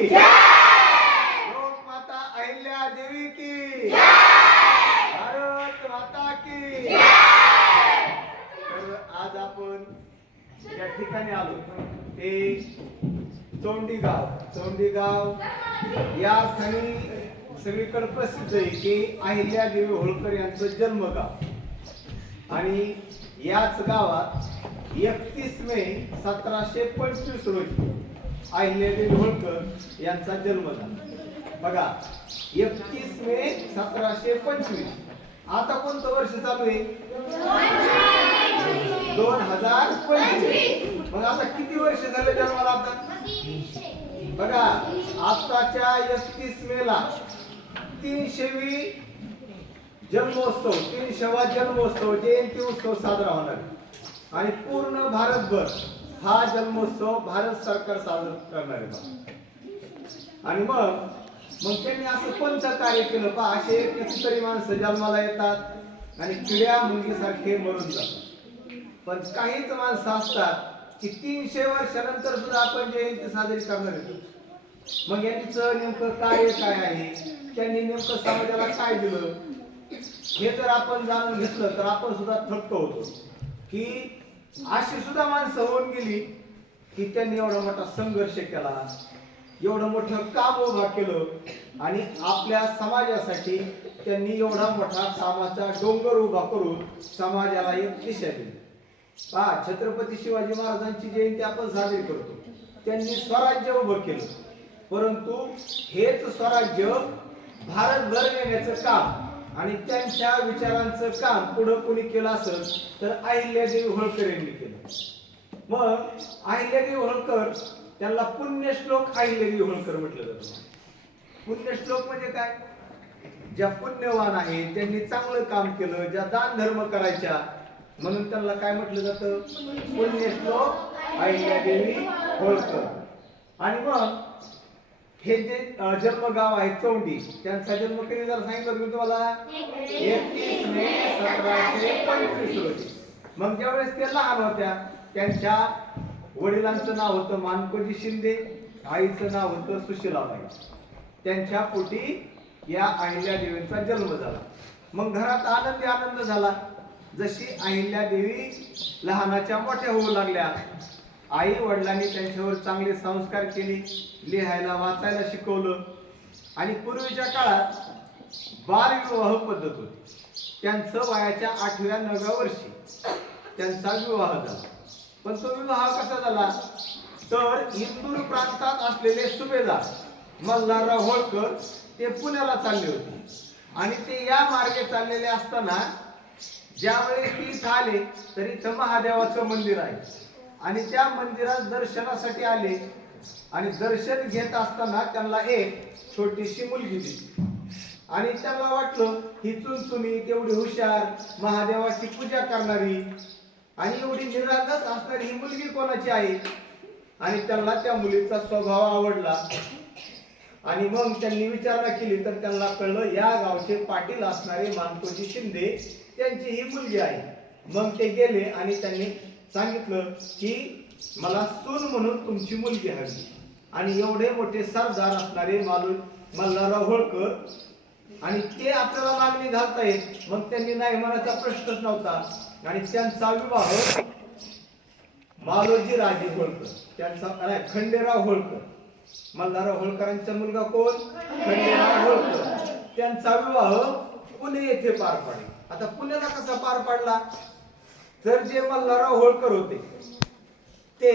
की लोकमाता अहिल्या देवी की। भारत माता की। तर आज आपण ज्या ठिकाणी आलो ते चोंडी गाव चोंडी गाव या ठिकाणी सगळीकडे प्रसिद्ध आहे की अहिल्या देवी होळकर यांचं जन्मगाव. आणि याच गावात एकतीस मे सतराशे पंचवीस रोजी अहिल्यादेवी होळकर यांचा जन्म झाला. बघा एकतीस मे सतराशे पंचवीस. आता कोणतं वर्ष चालू आहे? दोन हजार पंचवीस. मग आता किती वर्ष झाले जन्माला आता? बघा आताच्या एकतीस मेला तीनशेवी जन्मोत्सव तीनशेवा जन्मोत्सव जयंती उत्सव साजरा होणार. आणि पूर्ण भारतभर हा जन्मोत्सव भारत सरकार साजरा करणार आहे आणि मग मग त्यांनी असं कोणतं कार्य केलं? पा असे कितीतरी माणसं जन्माला येतात आणि किड्या मुंगीसारखे मरून जातात. पण काहीच माणसं असतात की तीनशे वर्षानंतर सुद्धा आपण जयंती साजरी करणार येतो मग यांचं नेमकं कार्य काय आहे? त्यांनी नेमकं समाजाला काय दिलं? हे जर आपण जाणून घेतलं तर आपण सुद्धा थट्ट होतो की अशी सुद्धा माणसं होऊन गेली की त्यांनी एवढा मोठा संघर्ष केला एवढं मोठं काम उभा केलं आणि आपल्या समाजासाठी त्यांनी एवढा मोठा कामाचा डोंगर उभा करून समाजाला एक दिशा दिली. पहा छत्रपती शिवाजी महाराजांची जयंती आपण साजरी करतो. त्यांनी स्वराज्य उभं केलं. परंतु हेच स्वराज्य भारतभर नेण्याचं काम आणि त्यांच्या विचारांचं काम पुढं कोणी केलं असेल तर अहिल्यादेवी होळकर यांनी केलं. मग अहिल्यादेवी होळकर त्यांना पुण्यश्लोक अहिल्यादेवी होळकर म्हटलं जातं. पुण्यश्लोक म्हणजे काय? ज्या पुण्यवान आहेत त्यांनी चांगलं काम केलं ज्या दान धर्म करायच्या म्हणून त्यांना काय म्हटलं जातं? पुण्यश्लोक अहिल्यादेवी होळकर. आणि मग हे जे जन्मगाव आहे चौंडी त्यांचा जन्म कधी जर सांगितलं मी तुम्हाला? एकतीस मे सतराशे पंचवीस रोजी. मग ज्यावेळेस ते लहान होत्या त्यांच्या वडिलांचं नाव होतं मानकोजी शिंदे आईचं नाव होतं सुशीलाबाई. त्यांच्या पोटी या अहिल्या देवींचा जन्म झाला. मग घरात आनंदी आनंद झाला. जशी अहिल्या देवी लहानाच्या मोठ्या होऊ लागल्या आई वडिलांनी त्यांच्यावर चांगले संस्कार केले लिहायला वाचायला शिकवलं. आणि पूर्वीच्या काळात बालविवाह पद्धत होती. त्यांचं वयाच्या आठव्या नवव्या वर्षी त्यांचा विवाह झाला. पण तो विवाह कसा झाला? तर इंदूर प्रांतात असलेले सुभेदार मल्हारराव होळकर ते पुण्याला चालले होते. आणि ते या मार्गे चाललेले असताना ज्यावेळेस ती इथं आले तर इथं महादेवाचं मंदिर आहे. आणि त्या मंदिरात दर्शनासाठी आले. आणि दर्शन घेत असताना त्यांना एक छोटीशी मुलगी दिली आणि त्यांना वाटलं ही चुनचुनी तेवढी हुशार महादेवाची पूजा करणारी आणि एवढी निरागस असणारी ही मुलगी कोणाची आहे? आणि त्यांना त्या मुलीचा स्वभाव आवडला. आणि मग त्यांनी विचारणा केली तर त्यांना कळलं या गावचे पाटील असणारे मानकोजी शिंदे त्यांची ही मुलगी आहे. मग ते गेले आणि त्यांनी सांगितलं की मला सून म्हणून तुमची मुलगी हवी. आणि एवढे मोठे सरदार असणारे मालू मल्हारराव होळकर आणि ते आपल्याला मागणी घालतायत. मग त्यांनी नाही म्हणायचा प्रश्नच नव्हता. आणि त्यांचा विवाह मालोजी राजे होळकर त्यांचा नाही, खंडेराव होळकर. मल्हारराव होळकरांचा मुलगा कोण? खंडेराव होळकर. त्यांचा विवाह पुणे येथे पार पडला. आता पुण्याला कसा पार पडला? तर जे मल्हारराव होळकर होते ते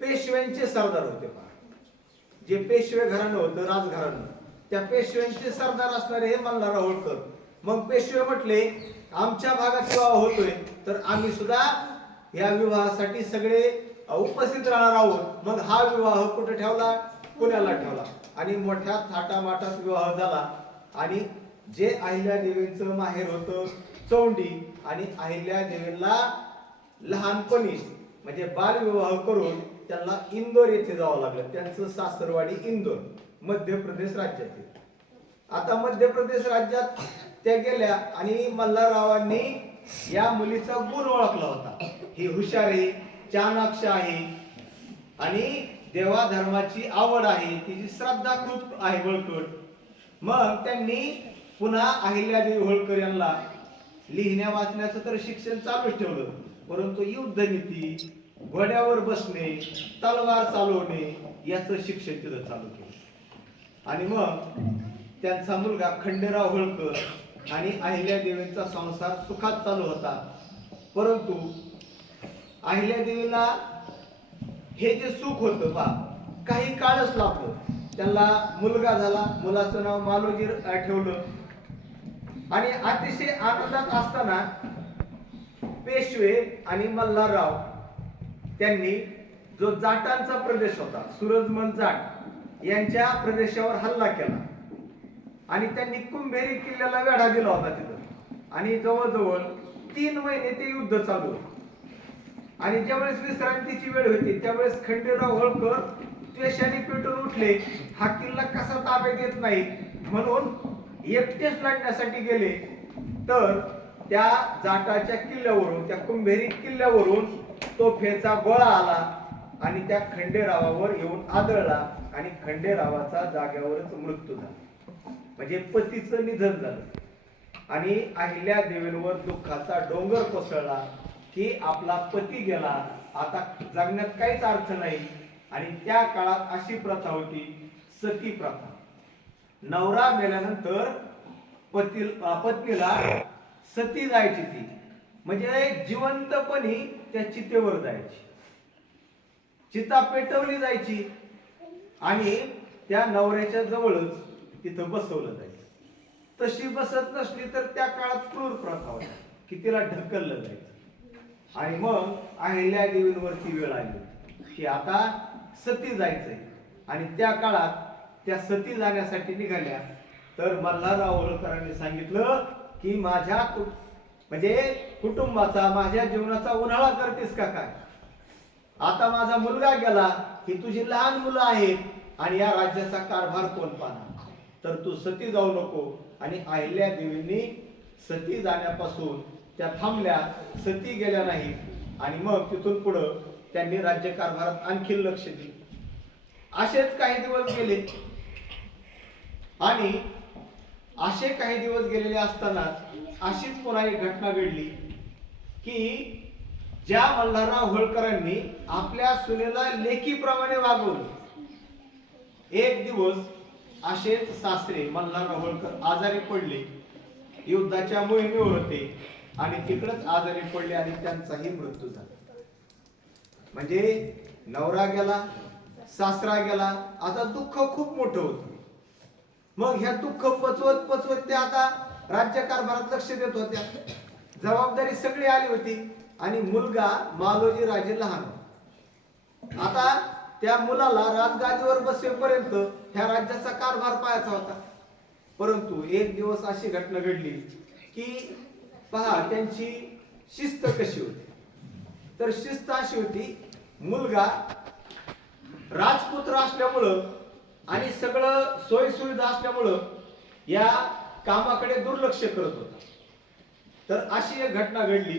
पेशव्यांचे सरदार होते जे पेशवे घराणं होतं राजघराणं त्या पेशव्यांचे सरदार असणारे हे मल्हारराव होळकर. मग पेशवे म्हटले आमच्या भागात विवाह होतोय तर आम्ही सुद्धा या विवाहासाठी सगळे उपस्थित राहणार आहोत. मग हा विवाह कुठे ठेवला? पुण्याला ठेवला. आणि मोठ्या थाटामाटात विवाह झाला. आणि जे अहिल्या देवींचं माहेर होतं चौंडी आणि अहिल्या देवींना लहानपणी म्हणजे बालविवाह करून त्यांना इंदोर येथे जावं लागलं. त्यांचं सासरवाडी इंदोर मध्य प्रदेश राज्यातील. आता मध्य प्रदेश राज्यात त्या गेल्या आणि मल्हाररावांनी या मुलीचा गुण ओळखला होता. ही हुशार आहे चाणाक्ष आहे आणि देवा धर्माची आवड आहे. तिची श्रद्धा खूप आहे बळकट मग त्यांनी पुन्हा अहिल्यादेवी होळकर यांना लिहिण्या वाचण्याचं तर शिक्षण चालूच ठेवलं. परंतु युद्धनीती घोड्यावर बसणे तलवार चालवणे याचं शिक्षण तिथं चालू केलं. आणि मग त्यांचा मुलगा खंडेराव होळकर आणि अहिल्यादेवींचा संसार सुखात चालू होता. परंतु अहिल्यादेवीला हे जे सुख होतं पा काही काळच लागलं. त्यांना मुलगा झाला मुलाचं नाव मालोजी ठेवलं. आणि अतिशय आनंदात असताना पेशवे आणि मल्हारराव त्यांनी जो जाटांचा प्रदेश होता सूरजमन जाट यांच्या प्रदेशावर हल्ला केला. आणि त्यांनी कुंभेरी किल्ल्याला वेढा दिला होता तिथं. आणि जवळजवळ तीन महिने ते युद्ध चालू होतं. आणि ज्यावेळेस विश्रांतीची वेळ होती त्यावेळेस खंडेराव होळकर त्वेषाने पेटून उठले हा किल्ला कसा ताब्यात येत नाही? म्हणून एकटेच लढण्यासाठी गेले तर त्या जाटाच्या किल्ल्यावरून त्या कुंभेरी किल्ल्यावरून तो फेचा गोळा आला आणि त्या खंडेरावावर येऊन आदळला आणि खंडेरावाचा जाग्यावरच मृत्यू झाला. म्हणजे पतीचं निधन झालं. आणि अहिल्या देवींवर दुःखाचा डोंगर कोसळला की आपला पती गेला. आता जगण्यात काहीच अर्थ नाही. आणि त्या काळात अशी प्रथा होती सती प्रथा. नवरा मेल्यानंतर पती पत्नीला सती जायची ती. म्हणजे जिवंतपणी त्या चितेवर जायची. चिता पेटवली जायची आणि त्या नवऱ्याच्या जवळच तिथं बसवलं जायचं. तशी बसत नसली तर त्या काळात क्रूर प्रथा होता. की तिला ढकललं जायचं. आणि मग अहिल्या देवींवरती वेळ आली. की आता सती जायचंय. आणि त्या काळात त्या सती जाण्यासाठी निघाल्या. तर मल्हारराव होळकरांनी सांगितलं की माझ्या म्हणजे कुटुंबाचा माझ्या जीवनाचा उन्हाळा करतेस का काय? आता माझा मुलगा गेला ही तुझी लहान मुलं आहेत आणि या राज्याचा कारभार कोण पाहणार? तर तू सती जाऊ नको. आणि अहिल्या देवींनी सती जाण्यापासून त्या थांबल्या सती गेल्या नाही आणि मग तिथून पुढं त्यांनी राज्यकारभारात आणखी लक्ष दिले. असेच काही दिवस गेले. आणि असे काही दिवस गेलेले असताना अशीच पुन्हा एक घटना घडली की ज्या मल्हारराव होळकरांनी आपल्या सुनेला लेखीप्रमाणे वागवलं. एक दिवस असेच सासरे मल्हारराव होळकर आजारी पडले. युद्धाच्या मोहिमेवर होते आणि तिकडच आजारी पडले आणि त्यांचाही मृत्यू झाला. म्हणजे नवरा गेला सासरा गेला आता दुःख खूप मोठं होतं. मग ह्या दुःख पचवत पचवत ते आता राज्यकारभारात लक्ष देत होत्या. जबाबदारी सगळी आली होती आणि मुलगा मालोजी राजे लहान आता त्या मुलाला राजगादीवर बसेपर्यंत ह्या राज्याचा कारभार पाहायचा होता. परंतु एक दिवस अशी घटना घडली की पहा त्यांची शिस्त कशी होती? तर शिस्त अशी होती मुलगा राजपुत्र असल्यामुळं आणि सगळं सोयीसुविधा असल्यामुळं या कामाकडे दुर्लक्ष करत होता. तर अशी एक घटना घडली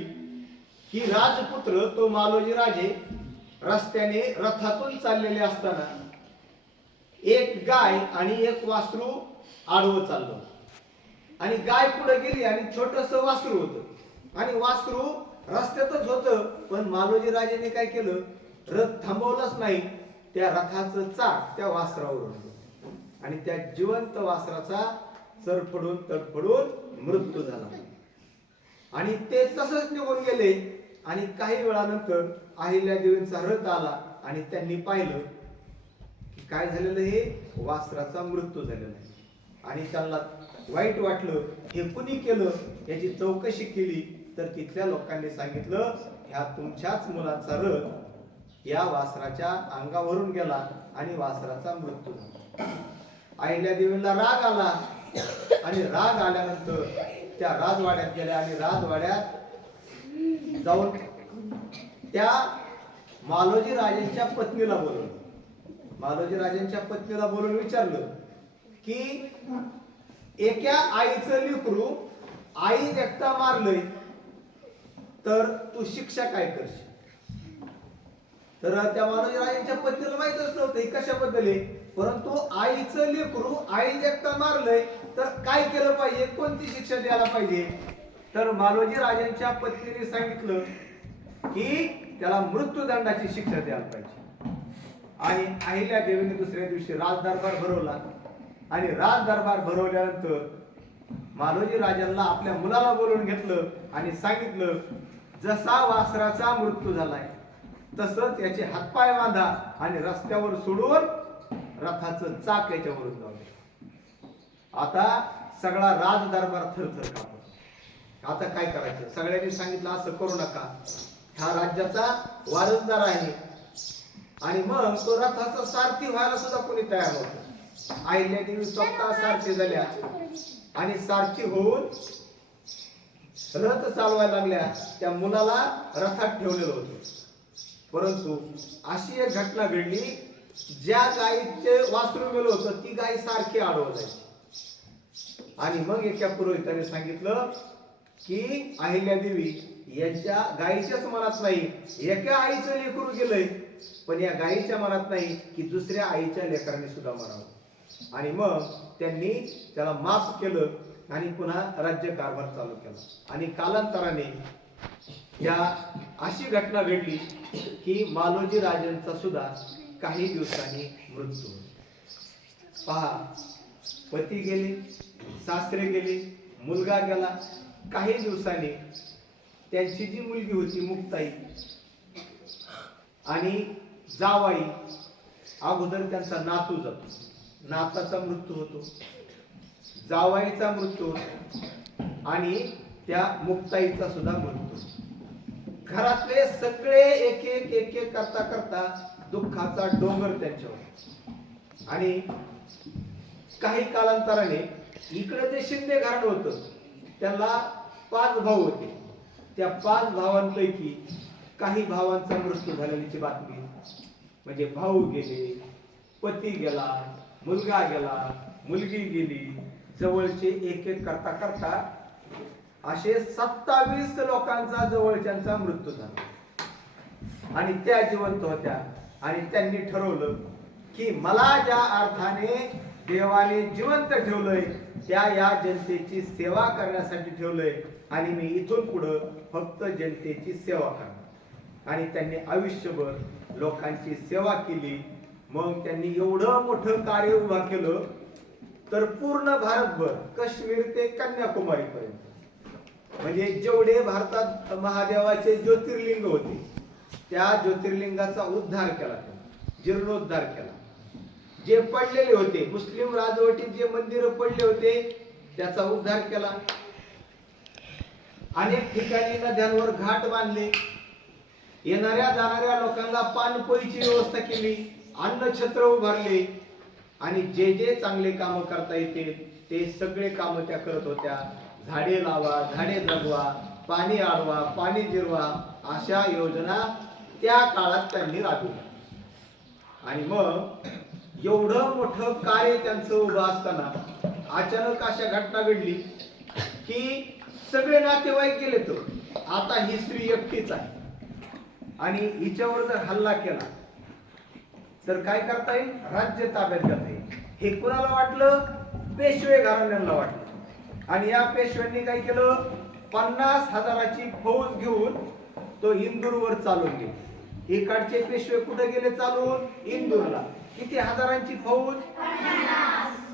की राजपुत्र तो मालोजी राजे रस्त्याने रथातून चाललेले असताना एक गाय आणि एक वासरू आडवं चाललं आणि गाय पुढे गेली आणि छोटस वासरू होतं. आणि वासरू रस्त्यातच होतं पण मालोजी राजेने काय केलं? रथ थांबवलंच नाही. त्या रथाचं चाक त्या वासरावर होतं. आणि त्या जिवंत वासराचा चरफडून तडफडून मृत्यू झाला. आणि ते तसंच निघून गेले. आणि काही वेळानंतर अहिल्या देवींचा रथ आला आणि त्यांनी पाहिलं की काय झालेलं हे वासराचा मृत्यू झालेला आहे. आणि त्यांना वाईट वाटलं. हे कुणी केलं? याची चौकशी केली. तर तिथल्या लोकांनी सांगितलं ह्या तुमच्याच मुलाचा रथ या वासराच्या अंगावरून गेला आणि वासराचा मृत्यू झाला. अहिल्या देवीला राग आला आणि राग आल्यानंतर त्या राजवाड्यात गेल्या आणि राजवाड्यात जाऊन त्या मालोजी राजेंच्या पत्नीला बोलवलं. मालोजी राजेंच्या पत्नीला बोलून विचारलं की एका आईचं लेकरू आई एकटा मारलंय तर तू शिक्षा काय करशील? तर त्या मानवराजांच्या पत्नीला माहितच नव्हतं कशाबद्दल आहे? परंतु आईचं लेकरू आई एकटा मारलंय तर काय केलं पाहिजे? कोणती शिक्षा द्यायला पाहिजे? तर मालोजी राजांच्या पत्नीने सांगितलं की त्याला मृत्यूदंडाची शिक्षा द्यायला पाहिजे. आणि अहिल्या देवीने दुसऱ्या दिवशी राजदरबार भरवला. आणि राजदरबार भरवल्यानंतर मालोजी राजांना आपल्या मुलाला बोलवून घेतलं आणि सांगितलं जसा वासराचा मृत्यू झालाय तसंच याचे हातपाय बांधा आणि रस्त्यावर सोडून रथाचं चाक याच्यावरून जाऊ दे. आता सगळा राज दरबार थरथर कापत. आता काय करायचं? सगळ्यांनी सांगितलं असं करू नका. हा राज्याचा वारसदार आहे. आणि मग तो रथाचा सारथी व्हायला सुद्धा कोणी तयार होतो आईल्या देवी स्वतः सारथी झाल्या. आणि सारथी होऊन रथ चालवायला लागल्या. त्या मुलाला रथात ठेवलेलं होतं. परंतु अशी एक घटना घडली ज्या गायीचे वासरू गेलो होतं ती गाय सारखी आडवं जायची. आणि मग एका पुरोहिताने सांगितलं की अहिल्या देवी यांच्या गायीच्याच मनात नाही एका आईचं लेकरू गेलंय पण या गायीच्या मनात नाही की दुसऱ्या आईच्या लेकरांनी सुद्धा मरावं. आणि मग त्यांनी त्याला माफ केलं आणि पुन्हा राज्य कारभार चालू केला. आणि कालांतराने या अशी घटना घडली की मालोजी राजांचा सुद्धा काही दिवसांनी मृत्यू. पहा पती गेले सासरे गेले मुलगा गेला. काही दिवसांनी त्यांची जी मुलगी होती मुक्ताई आणि जावाई अगोदर त्यांचा नातू जातो. नाताचा मृत्यू होतो. जावाईचा मृत्यू होतो आणि त्या मुक्ताईचा सुद्धा मृत्यू घरातले सगळे एक एक एक एक करता करता दुःखाचा डोंगर त्यांच्यावर. आणि काही कालांतराने इकडे जे शिंदे घराणं होतं त्याला पाच भाऊ होते. त्या पाच भावांपैकी काही भावांचा मृत्यू झालेल्याची बातमी. म्हणजे भाऊ गेले पती गेला मुलगा गेला मुलगी गेली जवळचे एक एक करता करता असे सत्तावीस लोकांचा जवळच्यांचा मृत्यू झाला. आणि त्या जिवंत होत्या. आणि त्यांनी ठरवलं की मला ज्या अर्थाने देवाने जिवंत ठेवलंय त्या या जनतेची सेवा करण्यासाठी ठेवलंय. आणि मी इथून पुढं फक्त जनतेची सेवा करणार. आणि त्यांनी आयुष्यभर लोकांची सेवा केली. मग त्यांनी एवढं मोठं कार्य उभा केलं तर पूर्ण भारतभर काश्मीर ते कन्याकुमारी पर्यंत म्हणजे जेवढे भारतात महादेवाचे ज्योतिर्लिंग होते त्या ज्योतिर्लिंगाचा उद्धार केला जीर्णोद्धार केला. जे पडलेले होते मुस्लिम राजवटीत जे मंदिर पडले होते त्याचा उद्धार केला. अनेक ठिकाणी नद्यांवर घाट बांधले. येणाऱ्या जाणाऱ्या लोकांना पाणपोईची व्यवस्था केली अन्न छत्र उभारले. आणि जे जे चांगले काम करता येते ते सगळे काम त्या करत होत्या. झाडे लावा झाडे जगवा पाणी आडवा पाणी जिरवा अशा योजना त्या काळात त्यांनी राबविल्या. आणि मग एवढं मोठं कार्य त्यांचं उभं असताना अचानक अशा घटना घडली की सगळे नातेवाईक गेले तर. आता ही स्त्री एकटीच आहे. आणि हिच्यावर जर हल्ला केला तर काय करता येईल? राज्य ताब्यात घेता येईल. हे कुणाला वाटलं? पेशवे घराण्यांना वाटलं. आणि या पेशव्यांनी काय केलं? पन्नास हजाराची फौज घेऊन तो इंदूरवर चालून गेले. इकडचे पेशवे कुठे गेले चालून? इंदूरला. किती हजारांची फौज?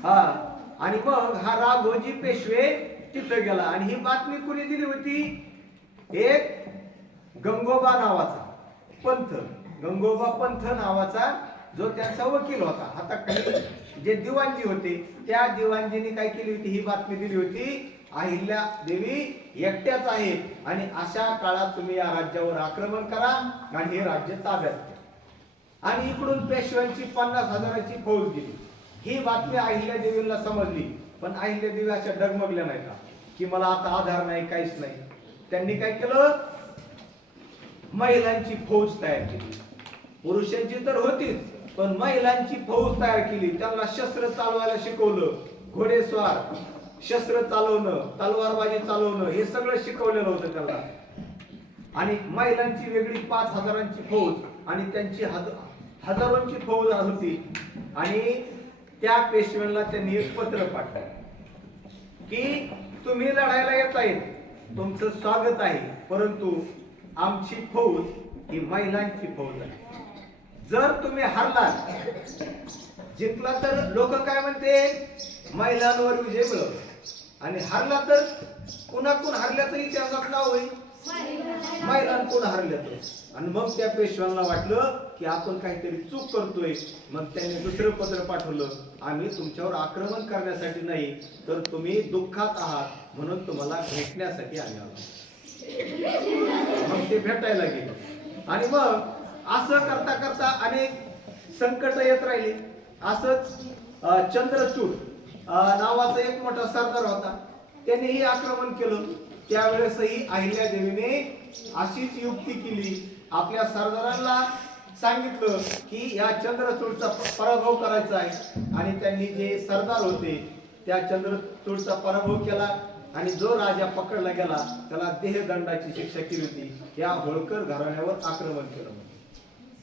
हा. आणि मग हा राघोजी पेशवे तिथं गेला. आणि ही बातमी कुणी दिली होती? एक गंगोबा नावाचा पंथ. गंगोबा पंथ नावाचा जो त्यांचा वकील होता आता काही जे दिवाणजी होते त्या दिवाणजीने काय केली होती? ही बातमी दिली होती अहिल्या देवी एकट्याच आहे आणि अशा काळात तुम्ही या राज्यावर आक्रमण करा आणि हे राज्य ताब्यात घ्या. आणि इकडून पेशव्यांची पन्नास हजाराची फौज गेली. ही बातमी अहिल्या देवीला समजली पण अहिल्या देवी अशा डगमगल्या नाही का? की मला आता आधार नाही काहीच नाही. त्यांनी काय केलं? महिलांची फौज तयार केली. पुरुषांची तर होतीच. पण महिलांची फौज तयार केली. त्यांना शस्त्र चालवायला शिकवलं. घोडेस्वार शस्त्र चालवणं तलवारबाजी चालवणं हे सगळं शिकवलेलं होतं त्यांना. आणि महिलांची वेगळी पाच हजारांची फौज आणि त्यांची हजारोंची फौज होती. आणि त्या पेशव्यांना त्यांनी एक पत्र पाठवलं. की तुम्ही लढायला येत आहेत. तुमचं स्वागत आहे. परंतु आमची फौज ही महिलांची फौज आहे. जर तुम्ही हरला जिंकला तर लोक काय म्हणते? महिलांवर विजय मिळवला आणि हरला तर कुणाकून हरल्याचं इतिहासात नाव होईल. महिलांकून हरल्या तर आणि मग त्या पेशव्यांना वाटलं की आपण काहीतरी चूक करतोय. मग त्यांनी दुसरं पत्र पाठवलं. आम्ही तुमच्यावर आक्रमण करण्यासाठी नाही तर तुम्ही दुःखात आहात म्हणून तुम्हाला भेटण्यासाठी आम्ही आलो. मग ते भेटायला गेलो. आणि मग असं करता करता अनेक संकट येत राहिली. असंच चंद्रचूड नावाचा एक मोठा सरदार होता. त्यानेही आक्रमण केलं. त्यावेळेसही अहिल्या देवीने अशीच युक्ती केली. आपल्या सरदारांना सांगितलं की या चंद्रचूडचा पराभव करायचा आहे. आणि त्यांनी जे सरदार होते त्या चंद्रचूडचा पराभव केला. आणि जो राजा पकडला गेला त्याला देहदंडाची शिक्षा केली होती. या होळकर घराण्यावर आक्रमण केलं.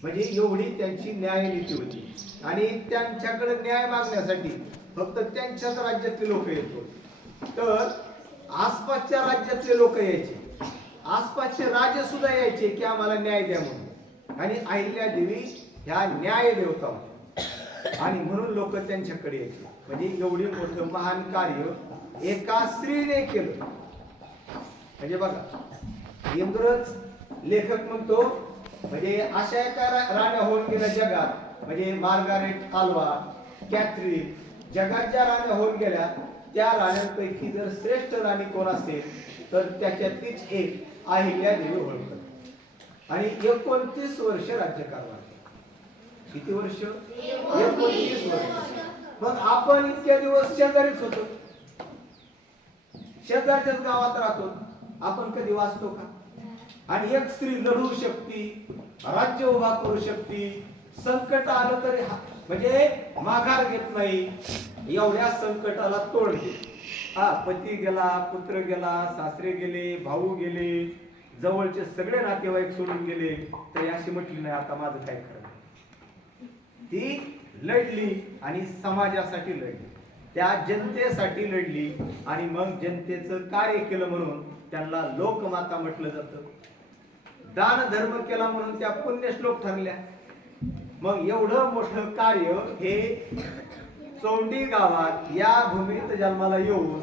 म्हणजे एवढी त्यांची न्यायनीती होती. आणि त्यांच्याकडे न्याय मागण्यासाठी फक्त त्यांच्याच राज्यातले लोक येतो तर आसपासच्या राज्यातले लोक यायचे. आसपासचे राजे सुद्धा यायचे की आम्हाला न्याय द्या म्हणून. आणि अहिल्या देवी ह्या न्याय देवता होत्या. आणि म्हणून लोक त्यांच्याकडे यायचे. म्हणजे एवढी मोठं महान कार्य एका स्त्रीने केलं. म्हणजे बघा इंग्रज लेखक म्हणतो म्हणजे अशा एका राण्या होऊन गेल्या जगात. म्हणजे मार्गारेट आल्वा कॅथरीन जगात ज्या राण्या होऊन गेल्या त्या राण्यांपैकी जर श्रेष्ठ राणी कोण असेल तर त्याच्यातलीच एक अहिल्या देवी होळकर. आणि एकोणतीस वर्ष राज्यकारभार किती वर्ष? एकोणतीस वर्ष. मग आपण इतक्या दिवस शेजारीच होतो. शेजारच्याच गावात राहतो. आपण कधी वाचतो का? आणि एक स्त्री लढू शकती राज्य उभा करू शकती. संकट आलं तरी म्हणजे माघार घेत नाही. एवढ्या संकटाला तोड देत हा पती गेला पुत्र गेला सासरे गेले भाऊ गेले जवळचे सगळे नातेवाईक सोडून गेले. तर अशी म्हटली नाही आता माझं काय खरं? ती लढली आणि समाजासाठी लढली. त्या जनतेसाठी लढली आणि मग जनतेचं कार्य केलं म्हणून त्यांना लोकमाता म्हटलं जातं. दान धर्म केला म्हणून त्या पुण्यश्लोक ठरल्या. मग एवढं मोठं कार्य हे चौंडी गावात या भूमीत जन्माला येऊन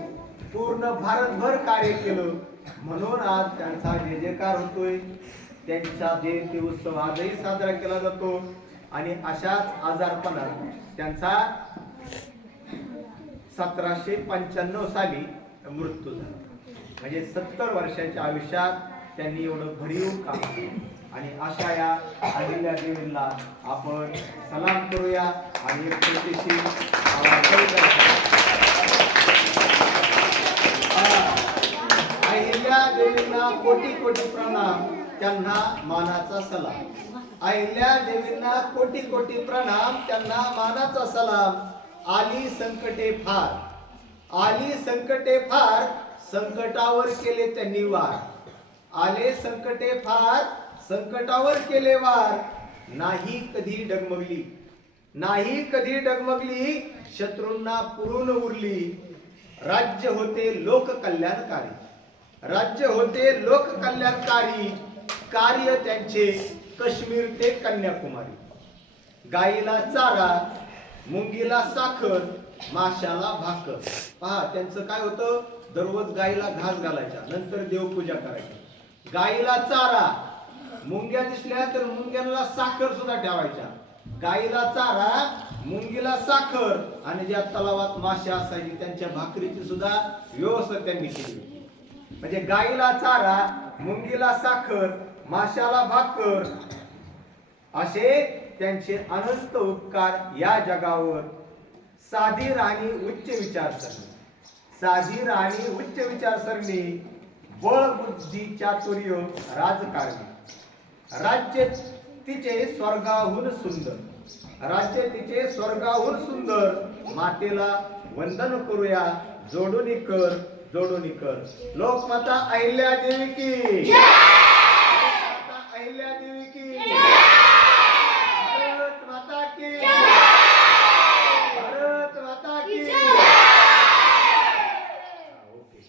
पूर्ण भारतभर कार्य केलं. म्हणून आज त्यांचा जय जयकार होतोय. त्यांचा जयंती उत्सव आजही साजरा केला जातो. आणि अशाच आजारपणात त्यांचा सतराशे पंच्याण्णव साली मृत्यू झाला. म्हणजे सत्तर वर्षाच्या आयुष्यात त्यांनी एवढं भरीव काम केलं. आणि अशा या अहिल्या देवींना आपण सलाम करूया आणि एक छोटीशी अहिल्या देवींना कोटी कोटी प्रणाम त्यांना मानाचा सलाम. अहिल्या देवींना कोटी कोटी प्रणाम त्यांना मानाचा सलाम. आली संकटे फार. आली संकटे फार संकटावर केले त्यांनी वार. आले संकटे फार संकटावर केले वार. नाही कधी डगमगली. नाही कधी डगमगली शत्रूंना पुरून उरली. राज्य होते लोक कल्याणकारी राज्य होते लोक कल्याणकारी कार्य त्यांचे काश्मीर ते कन्याकुमारी. गाईला चारा मुंगीला साखर माशाला भाकर. पहा त्यांचं काय होतं? दररोज गाईला घास घालायच्या नंतर देवपूजा करायची. गाईला चारा. मुंग्या दिसल्या तर मुंग्याला साखर सुद्धा ठेवायच्या. गाईला चारा मुंगीला साखर आणि ज्या तलावात मासे असायची त्यांच्या भाकरीची सुद्धा व्यवस्था त्यांनी केली होती. म्हणजे गाईला चारा मुंगीला साखर माशाला भाकर असे त्यांचे अनंत उपकार या जगावर साधी राणी उच्च विचारसरणी. साधी राणी उच्च विचारसरणी बळबुद्धीच्या तुर्य राजकारणी. राज्य तिचे स्वर्गाहून सुंदर. राज्य तिचे स्वर्गाहून सुंदर. मातेला वंदन करूया. जोडून कर जोडून कर. लोकमाता अहिल्या देवी की.